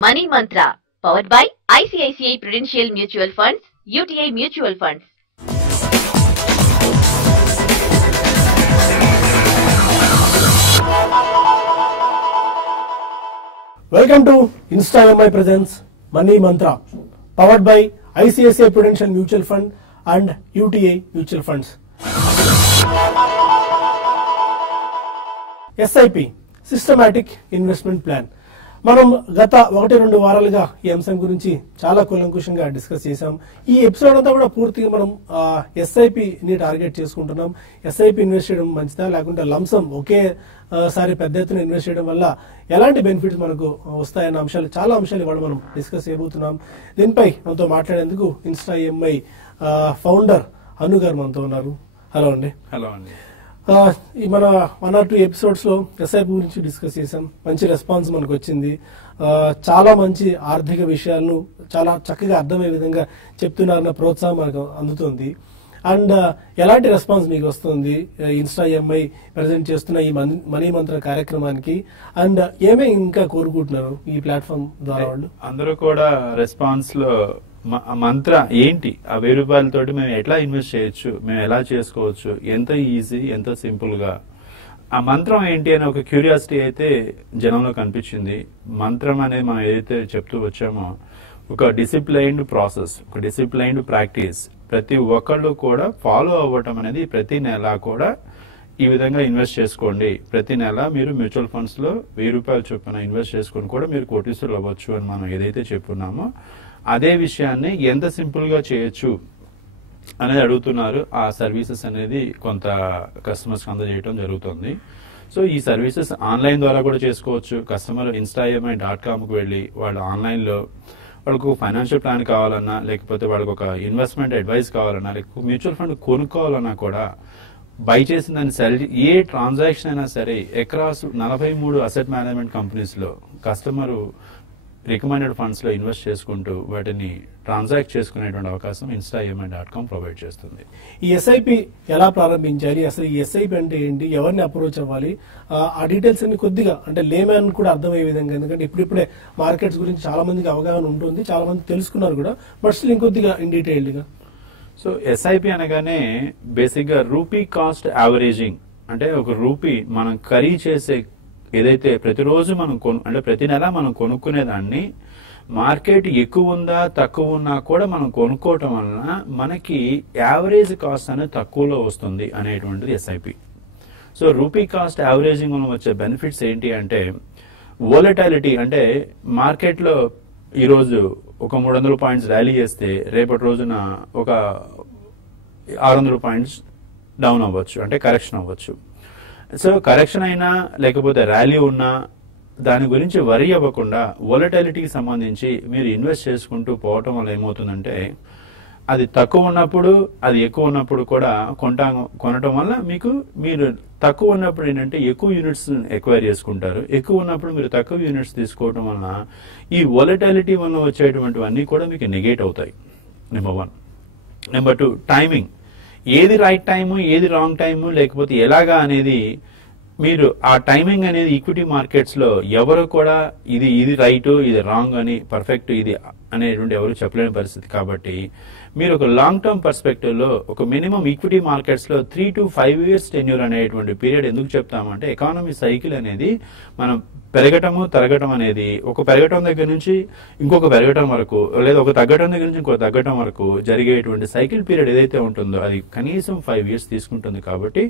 Money Mantra, powered by ICICI Prudential Mutual Funds, UTI Mutual Funds. Welcome to InstaMI Presents Money Mantra, powered by ICICI Prudential Mutual Fund and UTI Mutual Funds. SIP, Systematic Investment Plan. మనం గత 1-2 వారాలుగా ఈ అంశం గురించి చాలా కూలంకుషంగా discuss చేశాం. ఈ episode అంతా కూడా పూర్తిగా మనం ఎస్ఐపి ని టార్గెట్ చేసుకుంటున్నాం. ఎస్ఐపి ఇన్వెస్ట్ చేయడం మంచిదా, లేకుంటే లంసమ్ ఒకేసారి పెద్ద ఎత్తున ఇన్వెస్ట్ చేయడం వల్ల ఎలాంటి బెనిఫిట్స్ మనకు వస్తాయన్న అంశాలు, చాలా అంశాలు ఇవాళ మనం డిస్కస్ చేయబోతున్నాం. దీనిపై మనతో మాట్లాడేందుకు InstaMI ఫౌండర్ అను గారు మనతో ఉన్నారు. హలో అండి. హలో అండి. మన 1 or 2 ఎపిసోడ్స్ లో ఎస్ఐపి గురించి డిస్కస్ చేసాం. మంచి రెస్పాన్స్ మనకు వచ్చింది. చాలా మంచి ఆర్థిక విషయాలను చాలా చక్కగా అర్థమయ్యే విధంగా చెప్తున్నారన్న ప్రోత్సాహం మనకు అందుతుంది. అండ్ ఎలాంటి రెస్పాన్స్ మీకు వస్తుంది InstaMI ప్రెజెంట్ చేస్తున్న ఈ మనీ మంత్ర కార్యక్రమానికి? అండ్ ఏమే ఇంకా కోరుకుంటున్నారు ఈ ప్లాట్ఫామ్ ద్వారా వాళ్ళు? అందరూ కూడా రెస్పాన్స్ లో మంత్ర ఏంటి, ఆ 1000 రూపాయలతోటి మేము ఎట్లా ఇన్వెస్ట్ చేయొచ్చు, మేము ఎలా చేసుకోవచ్చు, ఎంత ఈజీ, ఎంత సింపుల్ గా, ఆ మంత్రం ఏంటి అనే ఒక క్యూరియాసిటీ అయితే జనంలో కనిపించింది. మంత్రం అనేది మనం ఏదైతే చెప్తూ వచ్చామో ఒక డిసిప్లైన్డ్ ప్రాసెస్, ఒక డిసిప్లైన్డ్ ప్రాక్టీస్, ప్రతి ఒక్కళ్ళు కూడా ఫాలో అవ్వటం అనేది ప్రతి నెల కూడా ఈ విధంగా ఇన్వెస్ట్ చేసుకోండి. ప్రతి నెల మీరు మ్యూచువల్ ఫండ్స్ లో 1000 రూపాయలు చొప్పున ఇన్వెస్ట్ చేసుకుని కూడా మీరు కోటీశ్వరులు అవ్వచ్చు అని మనం ఏదైతే చెప్పున్నామో అదే విషయాన్ని ఎంత సింపుల్ గా చేయొచ్చు అనేది అడుగుతున్నారు. ఆ సర్వీసెస్ అనేది కొంత కస్టమర్స్ కి అందజేయడం జరుగుతుంది. సో ఈ సర్వీసెస్ ఆన్లైన్ ద్వారా కూడా చేసుకోవచ్చు. కస్టమర్ instami.com కు వెళ్ళి వాళ్ళు ఆన్లైన్ లో వాళ్ళకు ఫైనాన్షియల్ ప్లాన్ కావాలన్నా, లేకపోతే వాళ్ళకి ఒక ఇన్వెస్ట్మెంట్ అడ్వైస్ కావాలన్నా, లేకపోతే మ్యూచువల్ ఫండ్ కొనుక్కోవాలన్నా కూడా బై చేసిన దాన్ని సెల్ ఏ ట్రాన్సాక్షన్ అయినా సరే అక్రాస్ 43 అసెట్ మేనేజ్మెంట్ కంపెనీస్ లో కస్టమర్ రికమెండెడ్ ఫండ్స్ లో ఇన్వెస్ట్ చేసుకుంటూ వాటిని ట్రాన్సాక్ట్ చేసుకునేటువంటి అవకాశం instami.com ప్రొవైడ్ చేస్తుంది. ఈ ఎస్ఐపి ఎలా ప్రారంభించాలి, అసలు ఈ ఎస్ఐపి అంటే ఏంటి, ఎవరిని అప్రోచ్ అవ్వాలి, ఆ డీటెయిల్స్ అన్ని కొద్దిగా అంటే లేమ్యాన్ కూడా అర్థమయ్యే విధంగా, ఎందుకంటే ఇప్పుడిప్పుడే మార్కెట్స్ గురించి చాలా మందికి అవగాహన ఉంటుంది, చాలా మంది తెలుసుకున్నారు కూడా, బట్ స్టిల్ ఇంకొద్దిగా ఇన్ డీటెయిల్డ్ గా. సో ఎస్ఐపి అనగానే బేసిక్ గా రూపీ కాస్ట్ యావరేజింగ్, అంటే ఒక రూపీ మనం ఖరీ చేసే ఏదైతే ప్రతిరోజు మనం అంటే ప్రతి నెల మనం కొనుక్కునే దాన్ని మార్కెట్ ఎక్కువ ఉందా తక్కువ ఉన్నా కూడా మనం కొనుక్కోవటం వలన మనకి యావరేజ్ కాస్ట్ అనేది తక్కువలో వస్తుంది అనేటువంటిది SIP. So rupee cost averaging వల్ల వచ్చే బెనిఫిట్స్ ఏంటి అంటే వోలటాలిటీ, అంటే మార్కెట్ లో ఈరోజు ఒక 300 పాయింట్స్ ర్యాలీ చేస్తే రేపటి రోజున ఒక 600 పాయింట్స్ డౌన్ అవ్వచ్చు, అంటే కరెక్షన్ అవ్వచ్చు. సో కరెక్షన్ అయినా లేకపోతే ర్యాలీ ఉన్నా దాని గురించి వరీ అవ్వకుండా వోలటాలిటీకి సంబంధించి మీరు ఇన్వెస్ట్ చేసుకుంటూ పోవటం వల్ల ఏమవుతుందంటే అది తక్కువ ఉన్నప్పుడు అది ఎక్కువ ఉన్నప్పుడు కూడా కొనటం వల్ల మీరు తక్కువ ఉన్నప్పుడు ఏంటంటే ఎక్కువ యూనిట్స్ ఎక్వైర్ చేసుకుంటారు, ఎక్కువ ఉన్నప్పుడు మీరు తక్కువ యూనిట్స్ తీసుకోవటం వల్ల ఈ వోలటాలిటీ వల్ల వచ్చేటువంటివన్నీ కూడా మీకు నెగేట్ అవుతాయి. నెంబర్ 1. Number 2, timing. ఏది రైట్ టైము, ఏది రాంగ్ టైము, లేకపోతే ఎలాగా అనేది మీరు ఆ టైమింగ్ అనేది ఈక్విటీ మార్కెట్స్ లో ఎవరు కూడా ఇది రైట్ ఇది రాంగ్ అని పర్ఫెక్ట్ ఇది అనేటువంటి ఎవరు చెప్పలేని పరిస్థితి. కాబట్టి మీరు ఒక లాంగ్ టర్మ్ పర్స్పెక్టివ్ లో ఒక మినిమం ఈక్విటీ మార్కెట్స్ లో 3 to 5 years టెన్యూర్ అనేటువంటి పీరియడ్ ఎందుకు చెప్తామంటే ఎకానమీ సైకిల్ అనేది మనం పెరగటము తరగటం అనేది ఒక పెరగటం దగ్గర నుంచి ఇంకొక పెరగటం వరకు, లేదా ఒక తగ్గటం దగ్గర నుంచి ఇంకొక తగ్గటం వరకు జరిగేటువంటి సైకిల్ పీరియడ్ ఏదైతే ఉంటుందో అది కనీసం 5 years తీసుకుంటుంది. కాబట్టి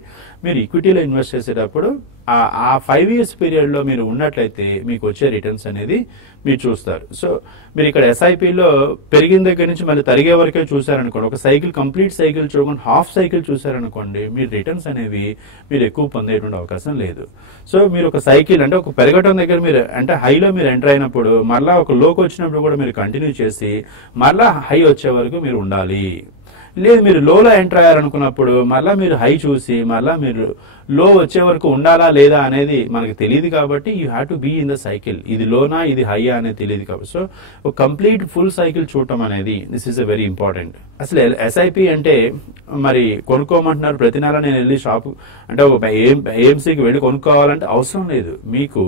మీరు ఈక్విటీలో ఇన్వెస్ట్ చేసేటప్పుడు ఆ 5 years పీరియడ్ లో మీరు ఉన్నట్లయితే మీకు వచ్చే రిటర్న్స్ అనేది మీరు చూస్తారు. సో మీరు ఇక్కడ ఎస్ఐపిలో పెరిగిన దగ్గర నుంచి మళ్ళీ తరిగే వరకే చూసారనుకోండి, ఒక సైకిల్ కంప్లీట్ సైకిల్ చూడకుండా హాఫ్ సైకిల్ చూసారనుకోండి, మీరు రిటర్న్స్ అనేవి మీరు ఎక్కువ పొందేటువంటి అవకాశం లేదు. సో మీరు ఒక సైకిల్ అంటే ఒక పెరగటం దగ్గర మీరు అంటే హైలో మీరు ఎంటర్ అయినప్పుడు మళ్ళా ఒక లోకి వచ్చినప్పుడు కూడా మీరు కంటిన్యూ చేసి మళ్ళా హై వచ్చే వరకు మీరు ఉండాలి. లేదు మీరు లోలో ఎంటర్ అయ్యారనుకున్నప్పుడు మళ్ళా మీరు హై చూసి మళ్ళా మీరు లో వచ్చే వరకు ఉండాలా లేదా అనేది మనకు తెలియదు. కాబట్టి you have to be in the cycle, ఇది లోనా ఇది హైయా అనేది తెలియదు. కాబట్టి సో ఒక కంప్లీట్ ఫుల్ సైకిల్ చూడటం అనేది this is a very important. అసలు ఎస్ఐపి అంటే మరి కొనుక్కోమంటున్నారు, ప్రతి నెల నేను వెళ్ళి షాపు అంటే ఒక ఏఎంసీకి వెళ్ళి కొనుక్కోవాలంటే అవసరం లేదు. మీకు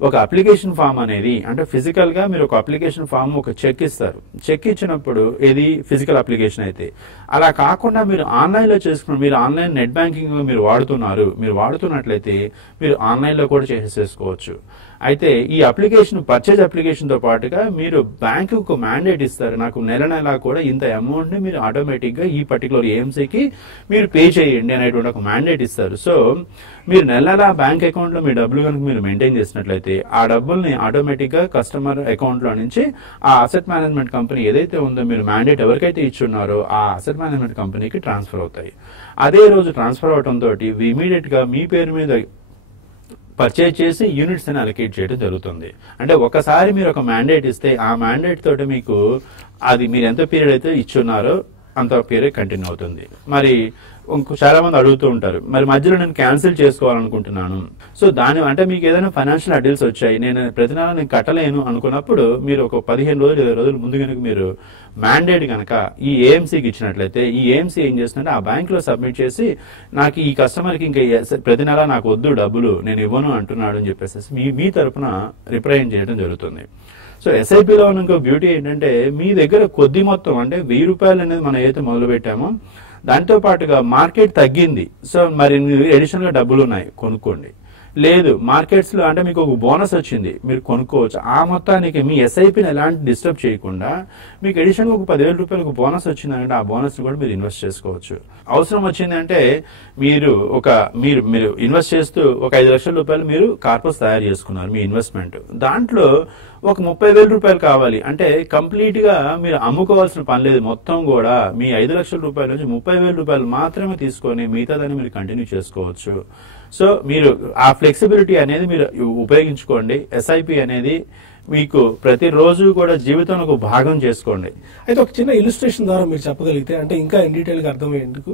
ఒక అప్లికేషన్ ఫామ్ అనేది అంటే ఫిజికల్ గా మీరు ఒక అప్లికేషన్ ఫామ్ ఒక చెక్ ఇస్తారు. చెక్ ఇచ్చినప్పుడు ఇది ఫిజికల్ అప్లికేషన్ అయితే, అలా కాకుండా మీరు ఆన్లైన్ లో చేసుకున్న మీరు ఆన్లైన్ నెట్ బ్యాంకింగ్ లో మీరు వాడుతున్నట్లయితే మీరు ఆన్లైన్ లో కూడా చేసేసుకోవచ్చు. అయితే ఈ అప్లికేషన్ పర్చేజ్ అప్లికేషన్ తో పాటుగా మీరు బ్యాంకు మ్యాండేట్ ఇస్తారు, నాకు నెల కూడా ఇంత అమౌంట్ ని మీరు ఆటోమేటిక్ గా ఈ పర్టికులర్ ఏఎంసీకి మీరు పే చేయండి అనేటువంటి ఒక మ్యాండేట్ ఇస్తారు. సో మీరు నెలలా బ్యాంక్ అకౌంట్ లో మీ డబ్బులు కనుక మీరు మెయింటైన్ చేసినట్లయితే ఆ డబ్బుల్ని ఆటోమేటిక్ గా కస్టమర్ అకౌంట్ లో నుంచి ఆ అసెట్ మేనేజ్మెంట్ కంపెనీ ఏదైతే ఉందో మీరు మ్యాండేట్ ఎవరికైతే ఇచ్చున్నారో ఆ అసెట్ మేనేజ్మెంట్ కంపెనీకి ట్రాన్స్ఫర్ అవుతాయి. అదే రోజు ట్రాన్స్ఫర్ అవడం తోటి ఇమీడియట్ గా మీ పేరు మీద పర్చేజ్ చేసి యూనిట్స్ అని అలొకేట్ చేయడం జరుగుతుంది. అంటే ఒకసారి మీరు ఒక మ్యాండేట్ ఇస్తే ఆ మ్యాండేట్ తోటి మీకు అది మీరు ఎంత పీరియడ్ అయితే ఇచ్చున్నారో అంత పీరియడ్ కంటిన్యూ అవుతుంది. మరి చాలా మంది అడుగుతూ ఉంటారు, మరి మధ్యలో నేను క్యాన్సిల్ చేసుకోవాలనుకుంటున్నాను, సో దాని అంటే మీకు ఏదైనా ఫైనాన్షియల్ అడ్డీల్స్ వచ్చాయి, నేను ప్రతి నెల నేను కట్టలేను అనుకున్నప్పుడు మీరు ఒక 15 రోజులు 20 రోజులు ముందు కనుక మీరు మ్యాండేట్ కనుక ఈ ఏఎంసీకి ఇచ్చినట్లయితే ఈ ఏఎంసీ ఏం చేస్తుందంటే ఆ బ్యాంక్ లో సబ్మిట్ చేసి నాకు ఈ కస్టమర్కి ఇంకా ప్రతి నెల నాకు వద్దు డబ్బులు నేను ఇవ్వను అంటున్నాడు అని చెప్పేసి మీ తరఫున రిప్రజెంట్ చేయడం జరుగుతుంది. సో ఎస్ఐపిలో ఉన్న ఇంకో బ్యూటీ ఏంటంటే మీ దగ్గర కొద్ది మొత్తం అంటే 1000 రూపాయలు అనేది మనం ఏదైతే మొదలు పెట్టామో దాంతో పాటుగా మార్కెట్ తగ్గింది, సో మరి అడిషనల్ గా డబ్బులు ఉన్నాయి కొనుక్కోండి. లేదు మార్కెట్స్ లో అంటే మీకు ఒక బోనస్ వచ్చింది మీరు కొనుక్కోవచ్చు. ఆ మొత్తానికి మీ ఎస్ఐపిని ఎలాంటి డిస్టర్బ్ చేయకుండా మీకు అడిషనల్ ఒక 10,000 రూపాయలకు బోనస్ వచ్చిందంటే ఆ బోనస్ కూడా మీరు ఇన్వెస్ట్ చేసుకోవచ్చు. అవసరం వచ్చిందంటే మీరు ఇన్వెస్ట్ చేస్తూ ఒక 5 లక్షల రూపాయలు మీరు కార్పస్ తయారు చేసుకున్నారు మీ ఇన్వెస్ట్మెంట్, దాంట్లో ఒక 30,000 రూపాయలు కావాలి అంటే కంప్లీట్ గా మీరు అమ్ముకోవాల్సిన పని లేదు, మొత్తం కూడా మీ 5 లక్షల రూపాయల నుంచి 30,000 రూపాయలు మాత్రమే తీసుకొని మిగతాదాన్ని మీరు కంటిన్యూ చేసుకోవచ్చు. సో మీరు ఆ ఫ్లెక్సిబిలిటీ అనేది మీరు ఉపయోగించుకోండి. ఎస్ఐపి అనేది మీకు ప్రతిరోజు కూడా జీవితంలో ఒక భాగం చేసుకోండి. అయితే ఒక చిన్న ఇలిస్ట్రేషన్ ద్వారా మీరు చెప్పగలిగితే అంటే ఇంకా ఇన్ డీటెయిల్ గా అర్థమయ్యేందుకు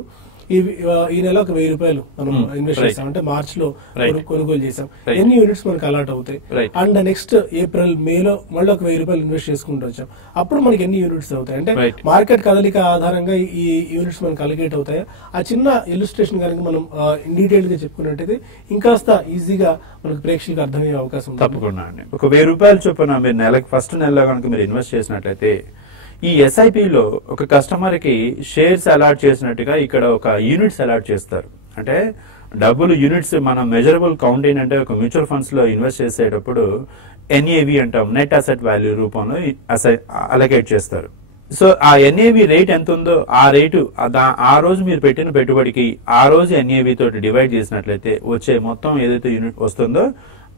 ఈ నెల ఒక 1000 రూపాయలు మనం ఇన్వెస్ట్ చేసాం అంటే మార్చ్ లో కొనుగోలు చేసాం, ఎన్ని యూనిట్స్ మనకు అలాట్ అవుతాయి, అండ్ నెక్స్ట్ ఏప్రిల్ మేలో మళ్ళీ ఒక 1000 రూపాయలు ఇన్వెస్ట్ చేసుకుంటూ వచ్చాం, అప్పుడు మనకి ఎన్ని యూనిట్స్ అవుతాయి అంటే మార్కెట్ కదలిక ఆధారంగా ఈ యూనిట్స్ మనకు అలొకేట్ అవుతాయా? ఆ చిన్న ఇలిస్ట్రేషన్ కనుక మనం ఇన్ డీటెయిల్ గా చెప్పుకున్నట్టయితే ఇంకాస్త ఈజీగా మనకు ప్రేక్షకులకు అర్థమయ్యే అవకాశం ఉంది. తప్పకుండా అండి. ఒక 1000 రూపాయలు చొప్పున మీరు నెలకు ఫస్ట్ నెలలో కనుక మీరు ఇన్వెస్ట్ చేసినట్లయితే ఈ ఎస్ఐపిలో ఒక కస్టమర్ కి షేర్స్ అలాట్ చేసినట్టుగా ఇక్కడ ఒక యూనిట్స్ అలాట్ చేస్తారు. అంటే డబ్బులు యూనిట్స్ మనం మెజరబుల్ కౌంట్ ఏంటంటే ఒక మ్యూచువల్ ఫండ్స్ లో ఇన్వెస్ట్ చేసేటప్పుడు ఎన్ఏవి అంటాం, నెట్ అసెట్ వాల్యూ రూపంలో అలొకేట్ చేస్తారు. సో ఆ ఎన్ఏవి రేట్ ఎంత ఉందో ఆ రేటు ఆ రోజు మీరు పెట్టిన పెట్టుబడికి ఆ రోజు ఎన్ఏవి తోటి డివైడ్ చేసినట్లయితే వచ్చే మొత్తం ఏదైతే యూనిట్ వస్తుందో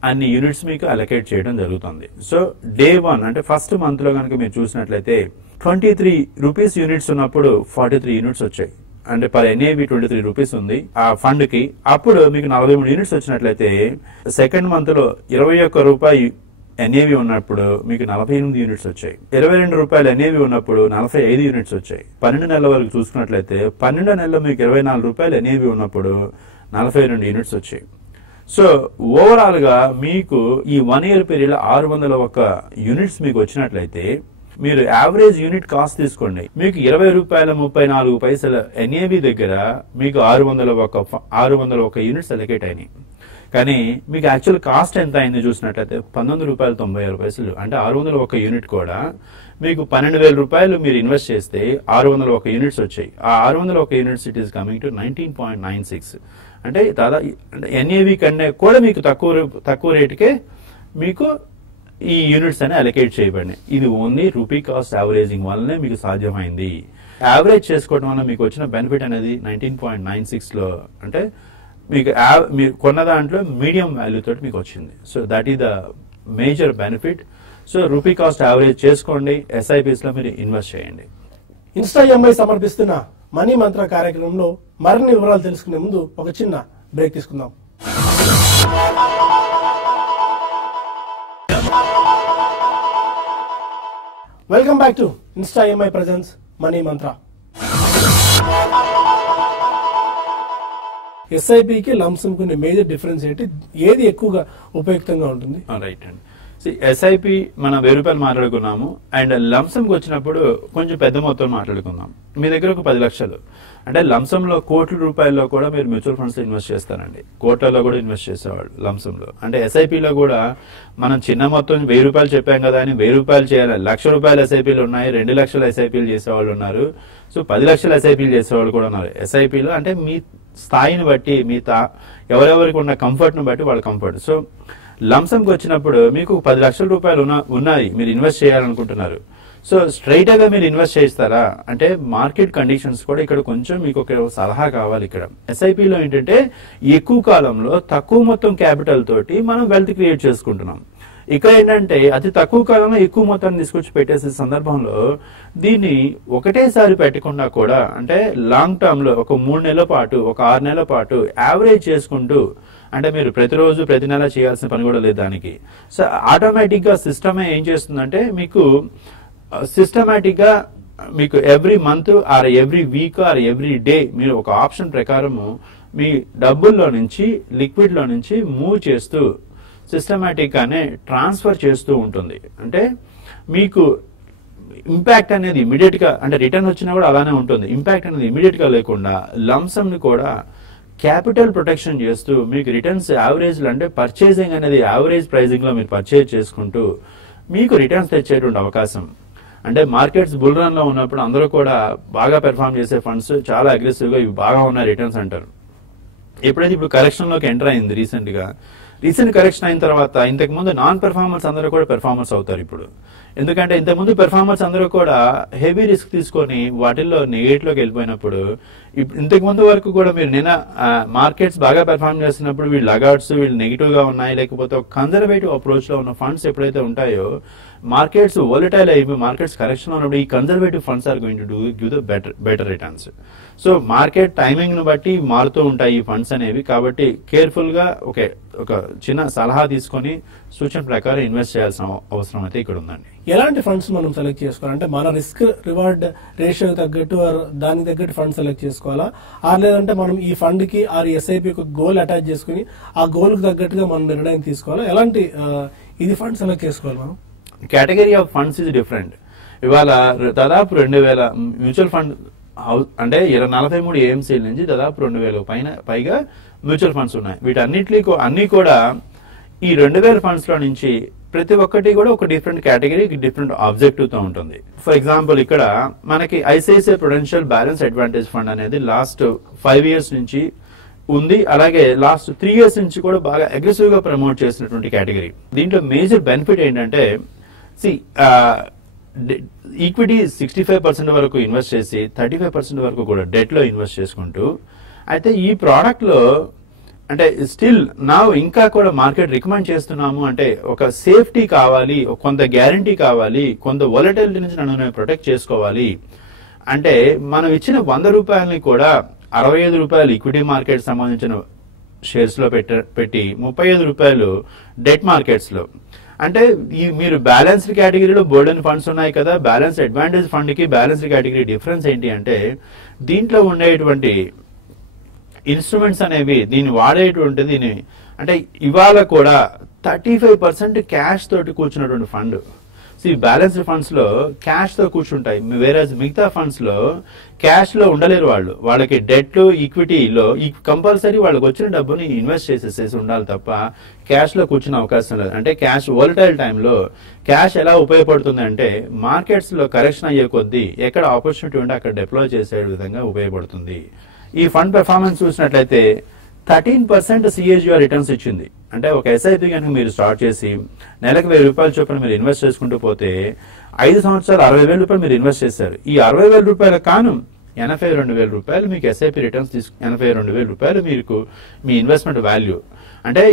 అన్ని యూనిట్స్ మీకు అలొకేట్ చేయడం జరుగుతుంది. సో డే 1 అంటే ఫస్ట్ మంత్ లో కనుక మీరు చూసినట్లయితే 23 రూపీస్ యూనిట్స్ ఉన్నప్పుడు 43 యూనిట్స్ వచ్చాయి. అంటే పర్ ఎన్ఏవి 23 రూపీస్ ఉంది ఆ ఫండ్ కి. అప్పుడు మీకు 43 యూనిట్స్ వచ్చినట్లయితే సెకండ్ మంత్ లో 21 రూపాయి ఎన్ఏవి ఉన్నప్పుడు మీకు 48 యూనిట్స్ వచ్చాయి. 22 రూపాయలు ఎన్ఏవి ఉన్నప్పుడు 45 యూనిట్స్ వచ్చాయి. 12 నెలల వరకు చూసుకున్నట్లయితే 12 నెలల్లో మీకు 24 రూపాయలు ఎన్ఏవి ఉన్నప్పుడు 42 యూనిట్స్ వచ్చాయి. సో ఓవరాల్ గా మీకు ఈ 1 ఇయర్ పీరియడ్ 601 యూనిట్స్ మీకు వచ్చినట్లయితే మీరు యావరేజ్ యూనిట్ కాస్ట్ తీసుకోండి, మీకు 20 రూపాయల 34 పైసల ఎన్ఏవి దగ్గర మీకు 601 యూనిట్స్ అలొకేట్ అయినాయి. కానీ మీకు యాక్చువల్ కాస్ట్ ఎంత అయింది చూసినట్లయితే 19 రూపాయల 96 పైసలు. అంటే 601 యూనిట్ కూడా మీకు 12,000 రూపాయలు మీరు ఇన్వెస్ట్ చేస్తే 601 యూనిట్స్ వచ్చాయి. ఆ 601 units it is coming to 19.96. అంటే దాదాపు ఎన్ఏవి కన్నా కూడా మీకు తక్కువ రేటుకే మీకు ఈ యూనిట్స్ అని అలొకేట్ చేయబడినాయి. ఇది ఓన్లీ రూపీ కాస్ట్ యావరేజింగ్ వల్లనే మీకు సాధ్యమైంది. యావరేజ్ చేసుకోవడం వల్ల మీకు వచ్చిన బెనిఫిట్ అనేది 19.96 లో అంటే మీకు మీరు కొన్న దాంట్లో మీడియం వాల్యూ తోటి మీకు వచ్చింది. So that is the major benefit. So rupee cost average చేసుకోండి, ఎస్ఐపిస్ లో మీరు ఇన్వెస్ట్ చేయండి. ఇన్స్టాఎంఐ సమర్పిస్తున్న మనీ మంత్ర కార్యక్రమంలో మరిన్ని వివరాలు తెలుసుకునే ముందు ఒక చిన్న బ్రేక్ తీసుకుందాం. Welcome back to InstaEMI presents Money Mantra. ఎస్ఐపికి లంసమ్ కి మేజర్ డిఫరెన్స్ ఏంటి, ఏది ఎక్కువగా ఉపయుక్తంగా ఉంటుంది? రైట్ అండి. ఎస్ఐపి మనం 1000 రూపాయలు మాట్లాడుకున్నాము. అండ్ లంసంకి వచ్చినప్పుడు కొంచెం పెద్ద మొత్తం మాట్లాడుకుందాం. మీ దగ్గర ఒక 10 లక్షలు అంటే లంసంలో కోట్ల రూపాయల్లో కూడా మీరు మ్యూచువల్ ఫండ్స్ ఇన్వెస్ట్ చేస్తారండి. కోట్లలో కూడా ఇన్వెస్ట్ చేసేవాళ్ళు లంసంలో. అంటే ఎస్ఐపిలో కూడా మనం చిన్న మొత్తం 1000 రూపాయలు చెప్పాం కదా అని 1000 రూపాయలు చేయాలి. 1,00,000 రూపాయలు ఎస్ఐపీలు ఉన్నాయి, 2 లక్షల ఎస్ఐపీలు చేసేవాళ్ళు ఉన్నారు. సో 10 లక్షల ఎస్ఐపీలు చేసేవాళ్ళు కూడా ఉన్నారు. ఎస్ఐపీలో అంటే మీ స్థాయిని బట్టి మీ ఎవరెవరికి ఉన్న కంఫర్ట్ ను బట్టి వాళ్ళ కంఫర్ట్. సో లంసంకి వచ్చినప్పుడు మీకు 10 లక్షల రూపాయలు ఉన్నాయి, మీరు ఇన్వెస్ట్ చేయాలనుకుంటున్నారు. సో స్ట్రైట్ గా మీరు ఇన్వెస్ట్ చేస్తారా అంటే మార్కెట్ కండిషన్స్ కూడా ఇక్కడ కొంచెం మీకు ఒక సలహా కావాలి. ఇక్కడ ఎస్ఐపిలో ఏంటంటే ఎక్కువ కాలంలో తక్కువ మొత్తం క్యాపిటల్ తోటి మనం వెల్త్ క్రియేట్ చేసుకుంటున్నాం. ఇక్కడ ఏంటంటే అతి తక్కువ కాలంలో ఎక్కువ మొత్తాన్ని తీసుకొచ్చి పెట్టేసే సందర్భంలో దీన్ని ఒకటేసారి పెట్టకుండా కూడా అంటే లాంగ్ టర్మ్ లో ఒక 3 నెలల పాటు, ఒక 6 నెలల పాటు యావరేజ్ చేసుకుంటూ, అంటే మీరు ప్రతిరోజు ప్రతి నెల చేయాల్సిన పని కూడా లేదు దానికి. సో ఆటోమేటిక్ గా సిస్టమే ఏం చేస్తుందంటే మీకు సిస్టమేటిక్ గా మీకు every month or every week or every day మీరు ఒక ఆప్షన్ ప్రకారము మీ డబ్బుల్లో నుంచి లిక్విడ్ లో నుంచి మూవ్ చేస్తూ సిస్టమేటిక్ గానే ట్రాన్స్ఫర్ చేస్తూ ఉంటుంది. అంటే మీకు ఇంపాక్ట్ అనేది ఇమీడియట్ గా అంటే రిటర్న్ వచ్చినా కూడా అలానే ఉంటుంది. ఇంపాక్ట్ అనేది ఇమీడియట్ గా లేకుండా లంసమ్ ని కూడా క్యాపిటల్ ప్రొటెక్షన్ చేస్తూ మీకు రిటర్న్స్ యావరేజ్ అంటే పర్చేసింగ్ అనేది యావరేజ్ ప్రైజింగ్ లో మీరు పర్చేజ్ చేసుకుంటూ మీకు రిటర్న్స్ తెచ్చేటువంటి అవకాశం. అంటే మార్కెట్స్ బుల్ రన్ లో ఉన్నప్పుడు అందరూ కూడా బాగా పెర్ఫార్మ్ చేసే ఫండ్స్ చాలా అగ్రెసివ్ గా ఇవి బాగా ఉన్నాయి రిటర్న్స్ అంటారు. ఎప్పుడైతే ఇప్పుడు కరెక్షన్ లోకి ఎంటర్ అయింది రీసెంట్ కరెక్షన్ అయిన తర్వాత ఇంతకు ముందు నాన్ పెర్ఫార్మర్స్ అందరూ కూడా పెర్ఫార్మర్స్ అవుతారు ఇప్పుడు. ఎందుకంటే ఇంతకుముందు పెర్ఫార్మర్స్ అందరూ కూడా హెవీ రిస్క్ తీసుకొని వాటిల్లో నెగేటివ్ లోకి వెళ్ళిపోయినప్పుడు, ఇంతకు ముందు వరకు కూడా మీరు నిన్న మార్కెట్స్ బాగా పెర్ఫార్మ్ చేస్తున్నప్పుడు వీళ్ళు లగార్డ్స్ వీళ్ళు నెగిటివ్ గా ఉన్నాయి, లేకపోతే ఒక కన్జర్వేటివ్ అప్రోచ్ లో ఉన్న ఫండ్స్ ఎప్పుడైతే ఉంటాయో మార్కెట్స్ వోలటైల్ అయిపోయి మార్కెట్స్ కరెక్షన్ ఉన్నప్పుడు ఈ conservative funds are going to give the better returns. So market timing ను బట్టి మారుతూ ఉంటాయి ఈ ఫండ్స్ అనేవి. కాబట్టి కేర్ఫుల్ గా ఒక చిన్న సలహా తీసుకొని సూచన ప్రకారం ఇన్వెస్ట్ చేయాల్సిన అవసరం అయితే ఇక్కడ ఉందండి. ఎలాంటి ఫండ్స్ మనం సెలెక్ట్ చేసుకోవాలి అంటే మన రిస్క్ రివార్డ్ రేషియో తగ్గట్టు దానికి తగ్గట్టు ఫండ్ సెలెక్ట్ చేసుకోవాలా, లేదంటే మనం ఈ ఫండ్ కి ఎస్ఐపి గోల్ అటాచ్ చేసుకుని ఆ గోల్ కు తగ్గట్టుగా మనం నిర్ణయం తీసుకోవాలా, ఎలాంటి ఇది ఫండ్ సెలెక్ట్ చేసుకోవాలి మనం? Category of funds is different. ఇవాళ దాదాపు 2000 మ్యూచువల్ ఫండ్ అంటే 43 ఏఎంసీల నుంచి దాదాపు 2000 పైగా మ్యూచువల్ ఫండ్స్ ఉన్నాయి. అన్ని కూడా ఈ 2000 ఫండ్స్ లో నుంచి ప్రతి ఒక్కటి కూడా ఒక డిఫరెంట్ కేటగిరీ డిఫరెంట్ ఆబ్జెక్టివ్ తో ఉంటుంది. ఫర్ ఎగ్జాంపుల్ ఇక్కడ మనకి ICICI Prudential balance advantage fund అనేది లాస్ట్ 5 years నుంచి ఉంది. అలాగే లాస్ట్ 3 years నుంచి కూడా బాగా అగ్రెసివ్ గా ప్రమోట్ చేసినటువంటి కేటగిరీ. దీంట్లో మేజర్ బెనిఫిట్ ఏంటంటే ఈక్విటీ 65% వరకు ఇన్వెస్ట్ చేసి 35% వరకు కూడా డెట్ లో ఇన్వెస్ట్ చేసుకుంటూ, అయితే ఈ ప్రోడక్ట్ లో అంటే స్టిల్ నా ఇంకా కూడా మార్కెట్ రికమెండ్ చేస్తున్నాము అంటే ఒక సేఫ్టీ కావాలి, కొంత గ్యారంటీ కావాలి, కొంత వొలటిలిటీ నుంచి నన్ను ప్రొటెక్ట్ చేసుకోవాలి అంటే మనం ఇచ్చిన 100 రూపాయలని కూడా 65 రూపాయలు ఈక్విటీ మార్కెట్ సంబంధించిన షేర్స్ లో పెట్టి 35 రూపాయలు డెట్ మార్కెట్స్ లో. అంటే మీరు బ్యాలెన్స్డ్ కేటగిరీలో బోల్డెన్ ఫండ్స్ ఉన్నాయి కదా, బ్యాలెన్స్ అడ్వాంటేజ్ ఫండ్ కి బ్యాలెన్స్డ్ కేటగిరీ డిఫరెన్స్ ఏంటి అంటే దీంట్లో ఉండేటువంటి ఇన్స్ట్రుమెంట్స్ అనేవి దీన్ని వాడేటువంటి అంటే ఇవాళ కూడా 35% క్యాష్ తోటి కూర్చున్నటువంటి ఫండ్. బ్యాలెన్స్డ్ ఫండ్స్ లో క్యాష్ తో కూర్చుంటాయి, వేరే మిగతా ఫండ్స్ లో క్యాష్ లో ఉండలేరు వాళ్ళకి డెట్ ఈక్విటీలో కంపల్సరీ వాళ్ళకి వచ్చిన డబ్బుని ఇన్వెస్ట్ చేసేసి ఉండాలి తప్ప క్యాష్ లో కూర్చునే అవకాశం లేదు. అంటే క్యాష్ వోలటైల్ టైంలో క్యాష్ ఎలా ఉపయోగపడుతుంది అంటే మార్కెట్స్ లో కరెక్షన్ అయ్యే కొద్దీ ఎక్కడ ఆపర్చునిటీ ఉంటే అక్కడ డిప్లాయ్ చేసే విధంగా ఉపయోగపడుతుంది. ఈ ఫండ్ పెర్ఫార్మెన్స్ చూసినట్లయితే 13% CAGR రిటర్న్స్ ఇచ్చింది. అంటే ఒక ఎస్ఐపి కనుక మీరు స్టార్ట్ చేసి నెలకు 1000 రూపాయల చొప్పున మీరు ఇన్వెస్ట్ చేసుకుంటూ పోతే 5 సంవత్సరాలు 60,000 రూపాయలు మీరు ఇన్వెస్ట్ చేశారు. ఈ 60,000 రూపాయల కాను 82,000 రూపాయలు మీకు ఎస్ఐపి రిటర్న్స్ 82,000 రూపాయలు మీకు మీ ఇన్వెస్ట్మెంట్ వాల్యూ. అంటే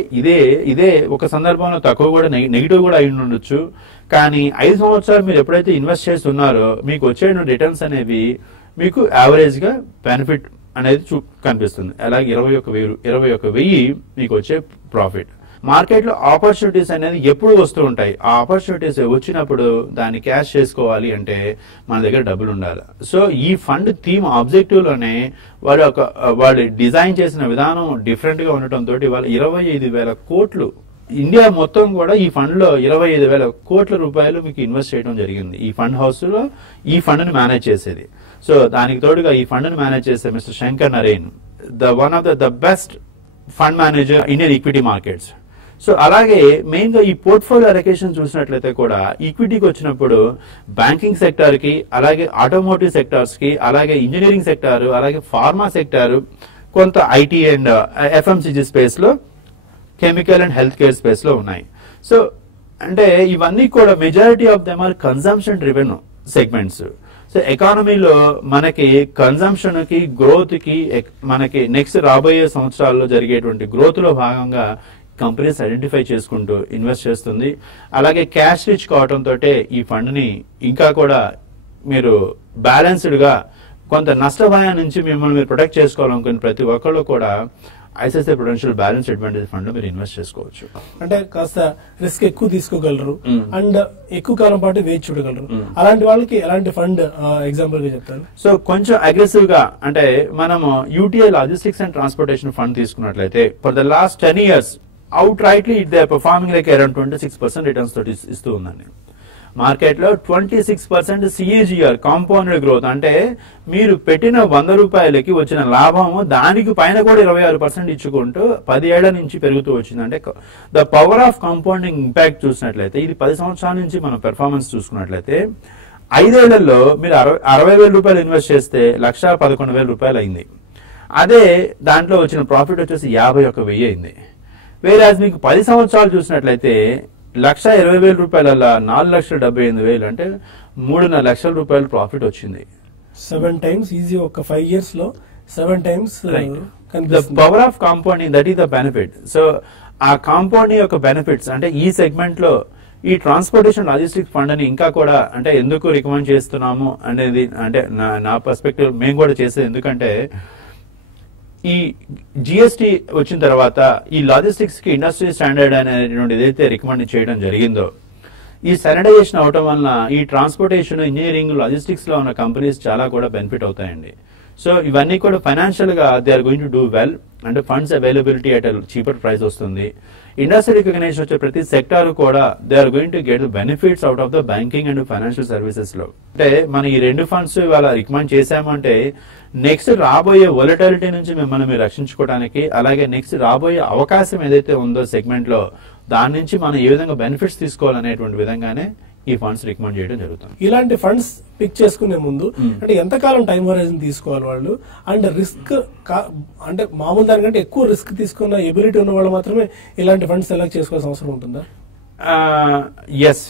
ఇదే ఒక సందర్భంలో తక్కువ కూడా నెగిటివ్ కూడా అయి ఉండొచ్చు. కానీ 5 సంవత్సరాలు మీరు ఎప్పుడైతే ఇన్వెస్ట్ చేస్తున్నారో మీకు వచ్చే రిటర్న్స్ అనేవి మీకు యావరేజ్ గా బెనిఫిట్ అనేది కనిపిస్తుంది. అలాగే 21,000 మీకు వచ్చే ప్రాఫిట్. మార్కెట్ లో ఆపర్చునిటీస్ అనేది ఎప్పుడు వస్తూ ఉంటాయి. ఆ ఆపర్చునిటీస్ వచ్చినప్పుడు దాన్ని క్యాష్ చేసుకోవాలి అంటే మన దగ్గర డబ్బులు ఉండాలి. సో ఈ ఫండ్ థీమ్ ఆబ్జెక్టివ్ లోనే వాళ్ళు డిజైన్ చేసిన విధానం డిఫరెంట్ గా ఉండటంతో వాళ్ళు 25,000 కోట్లు ఇండియా మొత్తం కూడా ఈ ఫండ్ లో 25,000 కోట్ల రూపాయలు మీకు ఇన్వెస్ట్ చేయడం జరిగింది. ఈ ఫండ్ హౌస్ లో ఈ ఫండ్ ని మేనేజ్ చేసేది. సో దానికి తోడుగా ఈ ఫండ్ ని మేనేజ్ చేసే mister Shankar Naren, one of the best fund manager Indian equity markets. So అలాగే మెయిన్ గా ఈ పోర్ట్ఫోలియో అలొకేషన్ చూసినట్లయితే కూడా ఈక్విటీకి వచ్చినప్పుడు బ్యాంకింగ్ సెక్టార్ కి, అలాగే ఆటోమోటివ్ సెక్టార్స్ కి, అలాగే ఇంజనీరింగ్ సెక్టార్, అలాగే ఫార్మా సెక్టార్, కొంత ఐటీ అండ్ ఎఫ్ఎంసీజీ స్పేస్ లో, chemical and health care space లో ఉన్నాయి. సో అంటే ఇవన్నీ కూడా majority of them are consumption driven segments. So ఎకానమీలో మనకి కన్సంప్షన్ కి, గ్రోత్ కి, మనకి నెక్స్ట్ రాబోయే సంవత్సరాల్లో జరిగేటువంటి గ్రోత్ లో భాగంగా కంపెనీస్ ఐడెంటిఫై చేసుకుంటూ ఇన్వెస్ట్ చేస్తుంది. అలాగే క్యాష్ రిచ్ కావటం తోటే ఈ ఫండ్ ని ఇంకా కూడా మీరు బ్యాలెన్స్డ్ గా కొంత నష్టభయం నుంచి మిమ్మల్ని మీరు ప్రొటెక్ట్ చేసుకోవాలనుకుని ప్రతి ఒక్కళ్ళు కూడా ICICI Prudential balance advantage fund లో మీరు ఇన్వెస్ట్ చేసుకోవచ్చు. అంటే కాస్త రిస్క్ ఎక్కువ తీసుకోగలరు అండ్ ఎక్కువ కాలం పాటు వేచి చూడగలరు. అలాంటి వాళ్ళకి ఎలాంటి ఫండ్ ఎగ్జాంపుల్ గా చెప్తారు? సో కొంచెం అగ్రెసివ్ గా అంటే మనం UTI logistics and transportation fund తీసుకున్నట్లయితే for the last 10 years outrightly they are performing like around 26% returns తోటి ఇస్తూ ఉందండి. మార్కెట్ లో 26% సిఏజిఆర్ కాంపౌండెడ్ గ్రోత్, అంటే మీరు పెట్టిన 100 రూపాయలకి వచ్చిన లాభము దానికి పైన కూడా 26% ఇచ్చుకుంటూ 10 ఏళ్ల నుంచి పెరుగుతూ వచ్చింది. అంటే the power of compounding impact చూసినట్లయితే ఇది 10 సంవత్సరాల నుంచి మనం పెర్ఫార్మెన్స్ చూసుకున్నట్లయితే 5 ఏళ్లలో మీరు 60,000 రూపాయలు ఇన్వెస్ట్ చేస్తే 1,11,000 రూపాయలు అయింది. అదే దాంట్లో వచ్చిన ప్రాఫిట్ వచ్చేసి 51,000 అయింది. వేరే మీకు 10 సంవత్సరాలు చూసినట్లయితే 1,20,000 రూపాయల 4,78,000 అంటే 3.5 లక్షల రూపాయలు ప్రాఫిట్ వచ్చింది. 7 times ఈజీ. ఒక 5 years లో 7 times. The power of compounding, that is the benefit. So ఆ కాంపౌండింగ్ యొక్క బెనిఫిట్స్ అంటే ఈ సెగ్మెంట్ లో ఈ ట్రాన్స్పోర్టేషన్ లాజిస్టిక్స్ ఫండ్ అని ఇంకా కూడా అంటే ఎందుకు రికమెండ్ చేస్తున్నాము అనేది అంటే నా పర్స్పెక్టివ్ మేము కూడా చేసేది ఎందుకంటే ఈ జిఎస్టీ వచ్చిన తర్వాత ఈ లాజిస్టిక్స్ కి ఇండస్ట్రీ స్టాండర్డ్ అనేటువంటి ఏదైతే రికమెండ్ చేయడం జరిగిందో ఈ స్టాండర్డైజేషన్ అవటం వలన ఈ ట్రాన్స్పోర్టేషన్, ఇంజనీరింగ్, లాజిస్టిక్స్ లో ఉన్న కంపెనీస్ చాలా కూడా బెనిఫిట్ అవుతాయండి. సో ఇవన్నీ కూడా ఫైనాన్షియల్ గా they are going to do well అంటే funds availability at cheaper price వస్తుంది. ఇండస్ట్రీ రికగ్నైజేషన్ వచ్చే ప్రతి సెక్టార్ కూడా they are going to get benefits out of the banking and financial services లో. అంటే మనం ఈ 2 ఫండ్స్ ఇవాళ రికమెండ్ చేశామంటే నెక్స్ట్ రాబోయే వొలటాలిటీ నుంచి మిమ్మల్ని మీరు రక్షించుకోవడానికి, అలాగే నెక్స్ట్ రాబోయే అవకాశం ఏదైతే ఉందో సెగ్మెంట్ లో దాని నుంచి మనం ఏ విధంగా బెనిఫిట్స్ తీసుకోవాలనేటువంటి విధంగానే ఈ ఫండ్స్ రికమెండ్ చేయడం జరుగుతుంది. ఇలాంటి ఫండ్స్ పిక్ చేసుకునే ముందు అంటే ఎంతకాలం టైం హోరైజన్ తీసుకోవాలి వాళ్ళు, అండ్ రిస్క్ అంటే మామూలు దానికంటే ఎక్కువ రిస్క్ తీసుకున్న ఎబిలిటీ ఉన్న వాళ్ళు మాత్రమే ఇలాంటి ఫండ్స్ సెలెక్ట్ చేసుకోవాల్సిన అవసరం ఉంటుందా? ఎస్,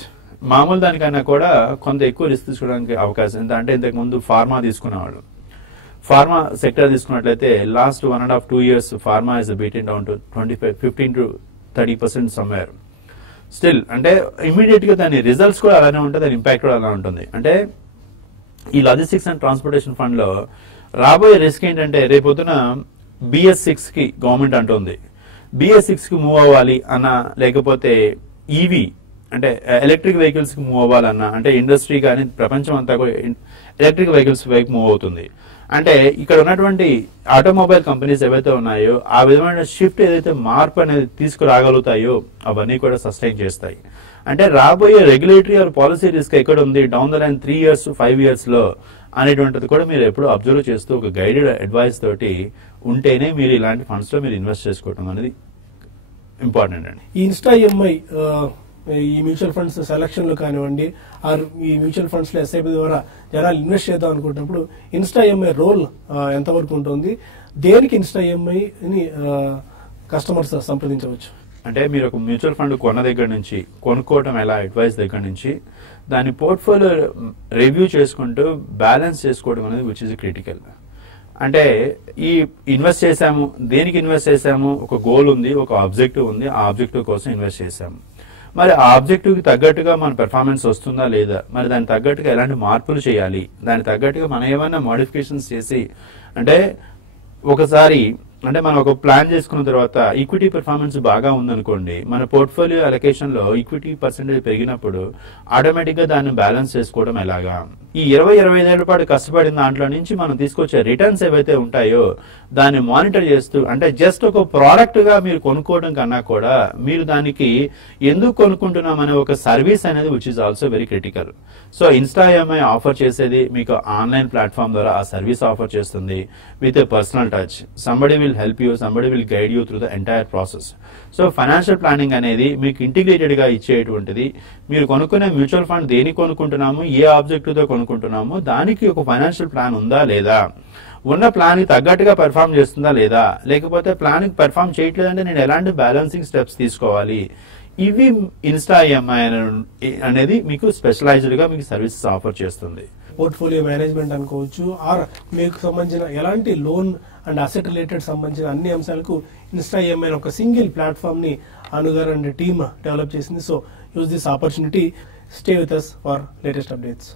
మామూలు దానికన్నా కూడా కొంత ఎక్కువ రిస్క్ తీసుకోవడానికి అవకాశం. అంటే ఇంతకు ముందు ఫార్మా తీసుకునేవాళ్ళు, ఫార్మా సెక్టర్ తీసుకున్నట్లయితే last 1.5-2 years pharma is beaten down to 15 to 30% somewhere. Still అంటే ఇమీడియట్ గా దాని రిజల్ట్స్ కూడా అలానే ఉంటాయి, దాని ఇంపాక్ట్ కూడా అలా ఉంటుంది. అంటే ఈ లాజిస్టిక్స్ అండ్ ట్రాన్స్పోర్టేషన్ ఫండ్ లో రాబోయే రిస్క్ ఏంటంటే రేపొద్దున BS6 కి గవర్నమెంట్ అంటుంది BS6 కి మూవ్ అవ్వాలి అన్న, లేకపోతే ఈవీ అంటే ఎలక్ట్రిక్ వెహికల్స్ కి మూవ్ అవ్వాలన్నా, అంటే ఇండస్ట్రీ కానీ ప్రపంచం అంతా కూడా ఎలక్ట్రిక్ వెహికల్స్ వైపు మూవ్ అవుతుంది. అంటే ఇక్కడ ఉన్నటువంటి ఆటోమొబైల్ కంపెనీస్ ఏవైతే ఉన్నాయో ఆ విధమైన షిఫ్ట్ ఏదైతే మార్పు అనేది తీసుకురాగలుగుతాయో అవన్నీ కూడా సస్టైన్ చేస్తాయి. అంటే రాబోయే రెగ్యులేటరీ ఆర్ పాలసీ రిస్క్ ఎక్కడ ఉంది down the line 3 years 5 years లో అనేటువంటిది కూడా మీరు ఎప్పుడు అబ్జర్వ్ చేస్తూ ఒక గైడెడ్ అడ్వైస్ తోటి ఉంటేనే మీరు ఇలాంటి ఫండ్స్ లో మీరు ఇన్వెస్ట్ చేసుకోవడం అనేది ఇంపార్టెంట్ అండి. ఈ ఇన్స్టా ఈఎంఐ ఈ మ్యూచువల్ ఫండ్స్ సెలక్షన్ లో కానివ్వండి, ఆర్ ఈ మ్యూచువల్ ఫండ్స్ లో ఎస్ఐపి ద్వారా జనాలు ఇన్వెస్ట్ చేద్దాం అనుకుంటున్నప్పుడు ఇన్స్టా ఈఎంఐ రోల్ ఎంతవరకు ఉంటుంది? దేనికి ఇన్స్టా ఈఎంఐ ని కస్టమర్స్ సంప్రదించవచ్చు? అంటే మీరు ఒక మ్యూచువల్ ఫండ్ కొన్న దగ్గర నుంచి, కొనుక్కోవటం ఎలా అడ్వైస్ దగ్గర నుంచి దాని పోర్ట్ఫోలియో రివ్యూ చేసుకుంటూ బ్యాలెన్స్ చేసుకోవడం అనేది విచ్ ఇస్ క్రిటికల్. అంటే ఈ ఇన్వెస్ట్ చేశాము, దేనికి ఇన్వెస్ట్ చేశాము, ఒక గోల్ ఉంది, ఒక ఆబ్జెక్టివ్ ఉంది, ఆ ఆబ్జెక్టివ్ కోసం ఇన్వెస్ట్ చేశాము. మరి ఆ ఆబ్జెక్టివ్ కి తగ్గట్టుగా మన పెర్ఫార్మెన్స్ వస్తుందా లేదా, మరి దానికి తగ్గట్టుగా ఎలాంటి మార్పులు చేయాలి, దానికి తగ్గట్టుగా మనం ఏమైనా మోడిఫికేషన్స్ చేసి, అంటే ఒకసారి అంటే మనం ఒక ప్లాన్ చేసుకున్న తర్వాత ఈక్విటీ పెర్ఫార్మెన్స్ బాగా ఉందనుకోండి, మన పోర్ట్ఫోలియో అలొకేషన్ లో ఈక్విటీ పర్సెంటేజ్ పెరిగినప్పుడు ఆటోమేటిక్ గా దాన్ని బ్యాలెన్స్ చేసుకోవడం ఎలాగా, ఈ 20-25 ఏళ్ల పాటు కష్టపడిన దాంట్లో నుంచి మనం తీసుకొచ్చే రిటర్న్స్ ఏవైతే ఉంటాయో దాన్ని మానిటర్ చేస్తూ, అంటే జస్ట్ ఒక ప్రోడక్ట్ గా మీరు కొనుక్కోవడం కన్నా కూడా మీరు దానికి ఎందుకు కొనుక్కుంటున్నాం అనే ఒక సర్వీస్ అనేది which is also very critical. So Insta EMI offer చేసేది మీకు ఆన్లైన్ ప్లాట్ఫామ్ ద్వారా ఆ సర్వీస్ ఆఫర్ చేస్తుంది with a personal touch. Somebody will help you, somebody will guide you through the entire process. So financial planning అనేది మీకు integrated గా ఇచ్చేటువంటిది. మీరు కొనుక్కునే మ్యూచువల్ ఫండ్ దేనికి కొనుక్కుంటున్నాము, ఏ ఆబ్జెక్టివ్ తో కొనుక్కుంటున్నాము, దానికి ఒక ఫైనాన్షియల్ ప్లాన్ ఉందా లేదా, ఉన్న ప్లాన్ కి తగ్గట్టుగా పెర్ఫామ్ చేస్తుందా లేదా, లేకపోతే ప్లాన్ కి పెర్ఫామ్ చేయట్లేదంటే నేను ఎలాంటి బ్యాలెన్సింగ్ స్టెప్స్ తీసుకోవాలి, ఇవి ఇన్స్టా ఈఎంఐ అనేది మీకు స్పెషలైజ్డ్ గా మీకు సర్వీసెస్ ఆఫర్ చేస్తుంది. పోర్ట్ఫోలియో మేనేజ్మెంట్ అనుకోవచ్చు, ఆర్ మీకు సంబంధించిన ఎలాంటి లోన్ అండ్ అసెట్ రిలేటెడ్ సంబంధించిన అన్ని అంశాలకు ఇన్స్టా ఈఎంఐ ఒక సింగిల్ ప్లాట్ఫామ్ ని అనుగారు అండ్ టీమ్ డెవలప్ చేసింది. So use this opportunity. Stay with us for latest updates.